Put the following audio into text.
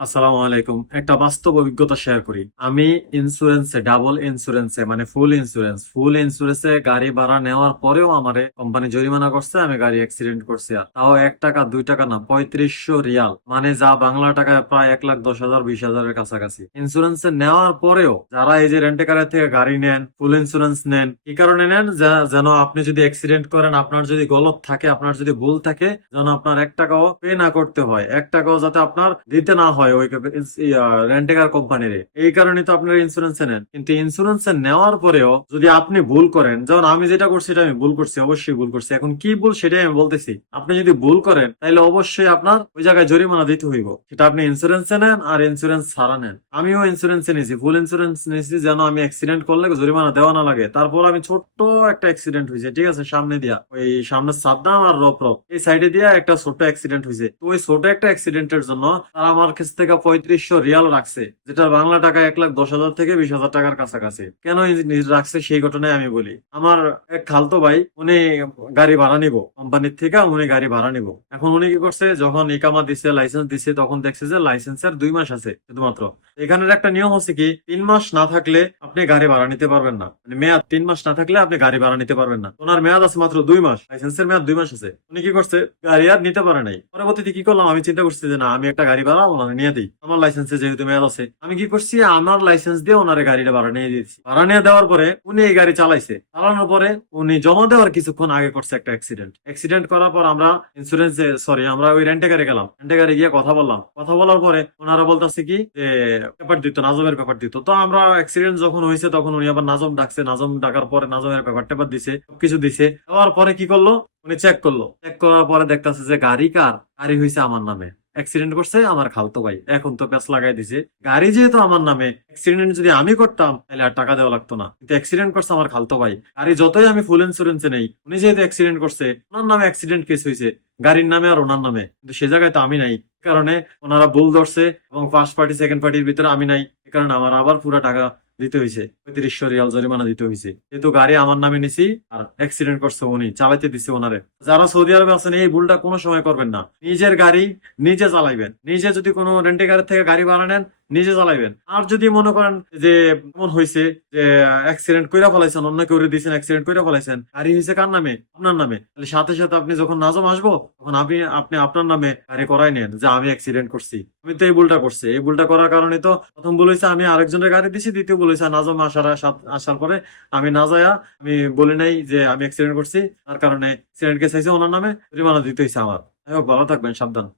আসসালামু আলাইকুম। একটা বাস্তব অভিজ্ঞতা শেয়ার করি। আমি ইন্স্যুরেন্সে ডাবল ইন্স্যুরেন্সে মানে ফুল ইন্স্যুরেন্স ফুল ইন্স্যুরেন্সে গাড়ি ভাড়া নেওয়ার পরেও আমারে কোম্পানি জরিমানা করছে, আমি গাড়ি অ্যাক্সিডেন্ট করছি আর। তাও এক টাকা, দুই টাকা না, পঁয়ত্রিশশো রিয়াল। মানে যা বাংলা টাকায় প্রায় এক লাখ, দশ হাজার, বিশ হাজারের কাছাকাছি। ইন্স্যুরেন্সে নেওয়ার পরেও যারা এই যে রেন্টে কারের থেকে গাড়ি নেন ফুল ইন্স্যুরেন্স নেন, কি কারণে নেন? যেন আপনি যদি অ্যাক্সিডেন্ট করেন, আপনার যদি গলত থাকে, আপনার যদি ভুল থাকে, যেন আপনার এক টাকাও পে না করতে হয়। এক টাকাও যাতে আপনার দিতে না হয়। ওই রেন্টেকার কোম্পানির এই কারণে তো আপনার ইন্স্যুরেন্সে নেন। কিন্তু ইন্স্যুরেন্সে নেওয়ার পরেও যদি আপনি ভুল করেন, যেমন আমি যেটা করছি সেটা আমি ভুল করছি, অবশ্যই ভুল করছি। এখন কি ভুল সেটাই আমি বলতেছি। আপনি যদি ভুল করেন তাহলে অবশ্যই আপনার ওই জায়গায় জরিমানা দিতে হইব। সেটা আপনি ইন্স্যুরেন্সে নেন আর ইন্স্যুরেন্স ছাড়া নেন। আমিও ইন্স্যুরেন্সে নিয়েছি। ফুল ইন্স্যুরেন্স নিয়েছি যেন আমি অ্যাক্সিডেন্ট করলে জরিমানা দেওয়া না লাগে। তারপর আমি ছোট্ট একটা অ্যাক্সিডেন্ট হয়েছে ঠিক আছে, সামনে দিয়া। ওই সামনে সাবধান আর রপ রপ এই সাইডে দিয়া একটা ছোট্ট অ্যাক্সিডেন্ট হয়েছে তো ওই ছোট একটা অ্যাক্সিডেন্টের জন্য আমার কাছ থেকে পঁয়ত্রিশশো রিয়াল রাখছে, যেটা বাংলা টাকা এক লাখ দশ হাজার থেকে বিশ হাজার টাকার কাছাকাছি। কেন রাখছে সেই ঘটনায় আমি বলি। আমার এক খালতো ভাই, উনি গাড়ি ভাড়া নিব, কোম্পানির থেকে উনি গাড়ি ভাড়া নিব। এখন উনি কি করছে, যখন ইকামা দিছে, লাইসেন্স দিছে, তখন দেখছে যে লাইসেন্সের দুই মাস আছে শুধুমাত্র। এখানের একটা নিয়ম হচ্ছে কি, তিন মাস না থাকলে আপনি গাড়ি ভাড়া নিতে পারবেন না। মানে মেয়াদ তিন মাস না থাকলে আপনি গাড়ি ভাড়া নিতে পারবেন না। ওনার মেয়াদ আছে মাত্র দুই মাস, লাইসেন্সের মেয়াদ দুই মাস আছে। উনি কি করছে, গাড়ি আর নিতে পারে নাই। পরবর্তীতে কি করলাম, আমি চিন্তা করছি যে না, আমি একটা গাড়ি ভাড়া, ওনারে দিই। আমার লাইসেন্সে যেহেতু মেয়াদ আছে, আমি কি করছি? আমার লাইসেন্স দিয়ে গাড়িটা ভাড়া নিয়ে দিয়েছি। ভাড়া নিয়ে দেওয়ার পরে উনি এই গাড়ি চালাইছে। চালানোর পরে উনি জমা দেওয়ার কিছুক্ষণ আগে করছে একটা অ্যাক্সিডেন্ট অ্যাক্সিডেন্ট করার পর আমরা ইন্স্যুরেন্স সরি আমরা ওই রেন্টে গাড়ি গেলাম। রেন্টে গাড়ি গিয়ে কথা বললাম। কথা বলার পরে ওনারা বলতেছে কি যে দিত, নাজমের পেপার দিত। তো আমরা অ্যাক্সিডেন্ট যখন হয়েছে তখন উনি আবার নাজম ডাকছে। নাজম ডাকার পরে নাজমের পেপার টেপার দিছে কিছু দিছে। দেওয়ার পরে কি করল? উনি চেক করল। চেক করার পরে দেখতেছে যে, গাড়ি কার? গাড়ি হয়েছে আমার নামে। অ্যাক্সিডেন্ট করছে, আমার খালতো ভাই, এখন তো প্যাস লাগাই দিছে। গাড়ি যেহেতু আমার নামে অ্যাক্সিডেন্ট যদি আমি করতাম, তাহলে আর টাকা দেওয়া লাগতো না। কিন্তু অ্যাক্সিডেন্ট করছে আমার খালতো ভাই। গাড়ি যতই আমি ফুল ইন্স্যুরেন্সে নেই, উনি যেহেতু অ্যাক্সিডেন্ট করছে, ওনার নামে অ্যাক্সিডেন্ট কেস হয়েছে। গাড়ির নামে আর ওনার নামে। কিন্তু সে জায়গায় তো আমি নাই। কারণে ওনারা ভুল ধরছে এবং ফার্স্ট পার্টি সেকেন্ড পার্টির ভিতরে আমি নাই। কারণে আমার আবার পুরো টাকা দিতে হয়েছে পঁয়ত্রিশশো রিয়াল জরিমানা দিতে হয়েছে কিন্তু গাড়ি আমার নামে নিছি আর অ্যাক্সিডেন্ট করছে উনি, চালাইতে দিছে ওনারে যারা সৌদি আরবে আছেন, এই ভুলটা কোনো সময় করবেন না। নিজের গাড়ি নিজে চালাইবেন। নিজে যদি কোনো রেন্টে গাড়ি থেকে গাড়ি ভাড়া নেন নিজে চালাইবেন আর যদি মনে করেন যে এমন হয়েছে যে অ্যাক্সিডেন্ট কইরা ফেলাইছেন, অন্য কেউ দিয়েছেন অ্যাক্সিডেন্ট কইরা ফেলাইছেন, গাড়ি হয়েছে কার নামে? আপনার নামে। তাহলে সাথে সাথে আপনি যখন নাজম আসব, তখন আপনি আপনি আপনার নামে গাড়ি করাই নেন যে আমি অ্যাক্সিডেন্ট করছি। আমি তো এই ভুলটা করছি। এই ভুলটা করার কারণে তো প্রথম ভুল হয়েছে আমি আরেকজনের গাড়ি দিছি, দ্বিতীয় ভুল হয়েছে নাজম আসার, আসার- পরে আমি না যায়া আমি বলি নাই যে আমি অ্যাক্সিডেন্ট করছি। তার কারণে অ্যাক্সিডেন্ট কেস হয়েছে ওনার নামে, জরিমানা দিতে হয়েছে আমার। ভালো থাকবেন, সাবধান।